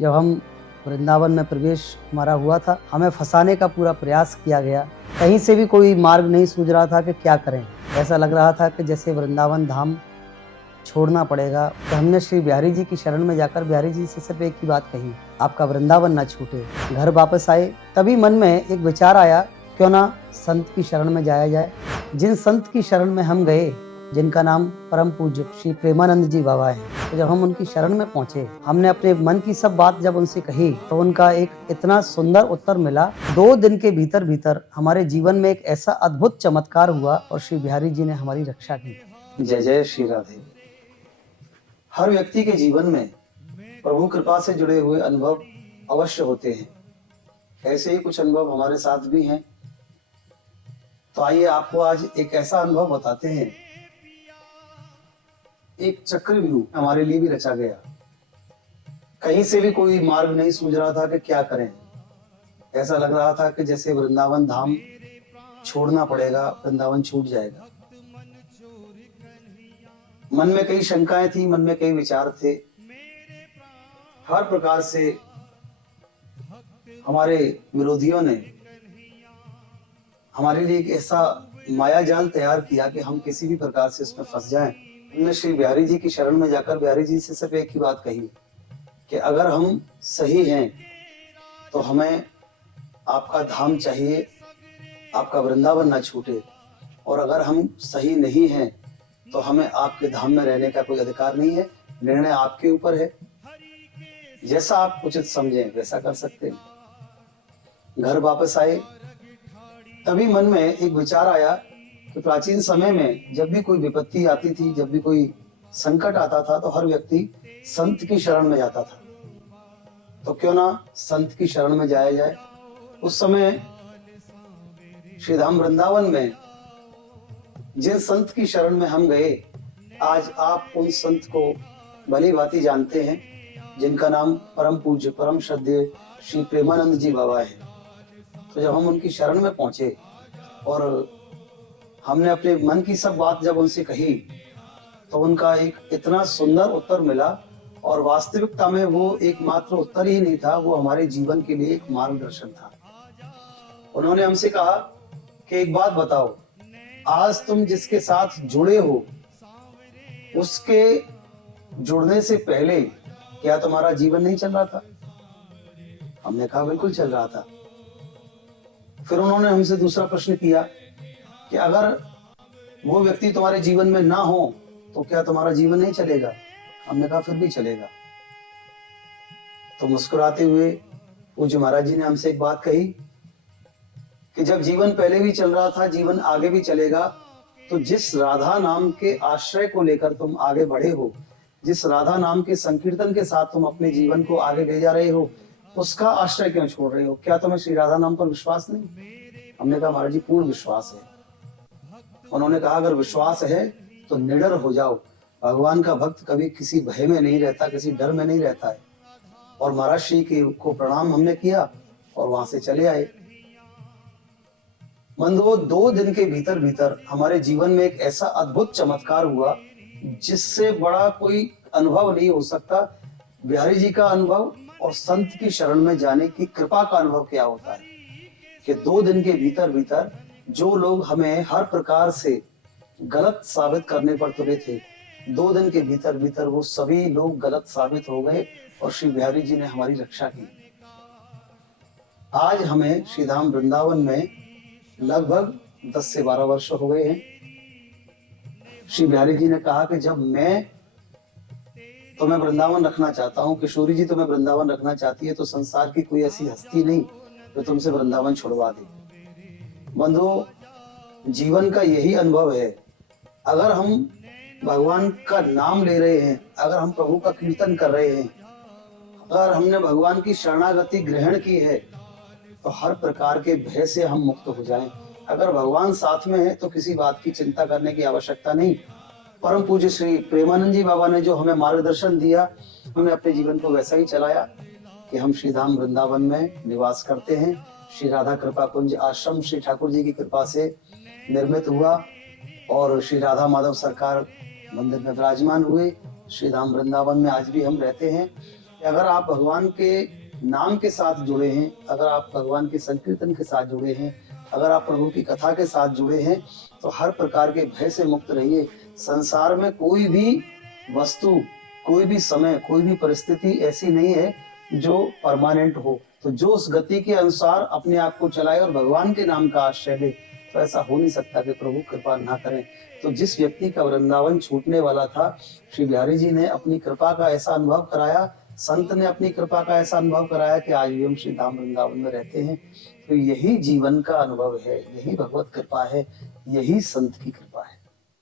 जब हम वृंदावन में प्रवेश हमारा हुआ था, हमें फंसाने का पूरा प्रयास किया गया। कहीं से भी कोई मार्ग नहीं सूझ रहा था कि क्या करें। ऐसा लग रहा था कि जैसे वृंदावन धाम छोड़ना पड़ेगा। तो हमने श्री बिहारी जी की शरण में जाकर बिहारी जी से सिर्फ एक ही बात कही, आपका वृंदावन ना छूटे। घर वापस आए, तभी मन में एक विचार आया, क्यों ना संत की शरण में जाया जाए। जिन संत की शरण में हम गए, जिनका नाम परम पूज्य श्री प्रेमानंद जी बाबा है, तो जब हम उनकी शरण में पहुंचे, हमने अपने मन की सब बात जब उनसे कही, तो उनका एक इतना सुंदर उत्तर मिला। 2 दिन के भीतर भीतर हमारे जीवन में एक ऐसा अद्भुत चमत्कार हुआ और श्री बिहारी जी ने हमारी रक्षा की। जय जय श्री राधे। हर व्यक्ति के जीवन में प्रभु कृपा से जुड़े हुए अनुभव अवश्य होते हैं। ऐसे ही कुछ अनुभव हमारे साथ भी हैं। तो आइए आपको आज एक ऐसा अनुभव बताते हैं। एक चक्रव्यूह हमारे लिए भी रचा गया। कहीं से भी कोई मार्ग नहीं सूझ रहा था कि क्या करें। ऐसा लग रहा था कि जैसे वृंदावन धाम छोड़ना पड़ेगा, वृंदावन छूट जाएगा। मन में कई शंकाएं थी, मन में कई विचार थे। हर प्रकार से हमारे विरोधियों ने हमारे लिए एक ऐसा माया जाल तैयार किया कि हम किसी भी प्रकार से इसमें फंस जाएं। हमने श्री बिहारी जी की शरण में जाकर बिहारी जी से सिर्फ एक ही बात कही कि अगर हम सही हैं तो हमें आपका धाम चाहिए, आपका वृंदावन ना छूटे, और अगर हम सही नहीं हैं तो हमें आपके धाम में रहने का कोई अधिकार नहीं है। निर्णय आपके ऊपर है, जैसा आप उचित समझें वैसा कर सकते हैं। घर वापस आए, तभी मन में एक विचार आया कि प्राचीन समय में जब भी कोई विपत्ति आती थी, जब भी कोई संकट आता था, तो हर व्यक्ति संत की शरण में जाता था। तो क्यों ना संत की शरण में जाया जाए। उस समय श्री धाम वृंदावन में जिन संत की शरण में हम गए, आज आप उन संत को भली भांति जानते हैं, जिनका नाम परम पूज्य परम श्रद्धेय श्री प्रेमानंद जी बाबा है। तो जब हम उनकी शरण में पहुंचे और हमने अपने मन की सब बात जब उनसे कही, तो उनका एक इतना सुंदर उत्तर मिला, और वास्तविकता में वो एकमात्र उत्तर ही नहीं था, वो हमारे जीवन के लिए एक मार्गदर्शन था। उन्होंने हमसे कहा कि एक बात बताओ, आज तुम जिसके साथ जुड़े हो, उसके जुड़ने से पहले क्या तुम्हारा जीवन नहीं चल रहा था? हमने कहा बिल्कुल चल रहा था। फिर उन्होंने हमसे दूसरा प्रश्न किया कि अगर वो व्यक्ति तुम्हारे जीवन में ना हो तो क्या तुम्हारा जीवन नहीं चलेगा? हमने कहा फिर भी चलेगा। तो मुस्कुराते हुए पूज्य महाराज जी ने हमसे एक बात कही कि जब जीवन पहले भी चल रहा था, जीवन आगे भी चलेगा। तो जिस राधा नाम के आश्रय को लेकर तुम आगे बढ़े हो, जिस राधा नाम के संकीर्तन के साथ तुम अपने जीवन को आगे ले जा रहे हो, उसका आश्रय क्यों छोड़ रहे हो? क्या तुम्हें श्री राधा नाम पर विश्वास नहीं? हमने कहा महाराज जी पूर्ण विश्वास है। उन्होंने कहा अगर विश्वास है तो निडर हो जाओ। भगवान का भक्त कभी किसी भय में नहीं रहता, किसी डर में नहीं रहता है। और महाराज श्री को प्रणाम हमने किया और वहां से चले आए। बंधुओं, 2 दिन के भीतर भीतर हमारे जीवन में एक ऐसा अद्भुत चमत्कार हुआ जिससे बड़ा कोई अनुभव नहीं हो सकता। बिहारी जी का अनुभव और संत की शरण में जाने की कृपा का अनुभव क्या होता है कि 2 दिन के भीतर भीतर जो लोग हमें हर प्रकार से गलत साबित करने पर तुले थे, 2 दिन के भीतर भीतर वो सभी लोग गलत साबित हो गए और श्री बिहारी जी ने हमारी रक्षा की। आज हमें श्री धाम वृंदावन में लगभग 10 से 12 वर्ष हो गए हैं। श्री बिहारी जी ने कहा कि जब मैं तुम्हें वृंदावन रखना चाहता हूँ, किशोरी जी तुम्हें वृंदावन रखना चाहती है, तो संसार की कोई ऐसी हस्ती नहीं जो तुमसे वृंदावन छुड़वा दे। बंधुओं, जीवन का यही अनुभव है। अगर हम भगवान का नाम ले रहे हैं, अगर हम प्रभु का कीर्तन कर रहे हैं, अगर हमने भगवान की शरणागति ग्रहण की है, तो हर प्रकार के भय से हम मुक्त हो जाएं। अगर भगवान साथ में है तो किसी बात की चिंता करने की आवश्यकता नहीं। परम पूज्य श्री प्रेमानंद जी बाबा ने जो हमें मार्गदर्शन दिया, हमने अपने जीवन को वैसा ही चलाया कि हम श्री धाम वृंदावन में निवास करते हैं। श्री राधा कृपा कुंज आश्रम श्री ठाकुर जी की कृपा से निर्मित हुआ और श्री राधा माधव सरकार मंदिर में विराजमान हुए। श्री धाम वृंदावन में आज भी हम रहते हैं कि अगर आप भगवान के नाम के साथ जुड़े हैं, अगर आप भगवान के संकीर्तन के साथ जुड़े हैं, अगर आप प्रभु की कथा के साथ जुड़े हैं, तो हर प्रकार के भय से मुक्त रहिए। संसार में कोई भी वस्तु, कोई भी समय, कोई भी परिस्थिति ऐसी नहीं है जो परमानेंट हो। तो जो उस गति के अनुसार अपने आप को चलाए और भगवान के नाम का आश्रय ले, तो ऐसा हो नहीं सकता कि प्रभु कृपा ना करें। तो जिस व्यक्ति का वृंदावन छूटने वाला था, श्री बिहारी जी ने अपनी कृपा का ऐसा अनुभव कराया, संत ने अपनी कृपा का ऐसा अनुभव कराया कि आज भी हम श्री धाम वृंदावन में रहते हैं। तो यही जीवन का अनुभव है, यही भगवत कृपा है, यही संत की कृपा।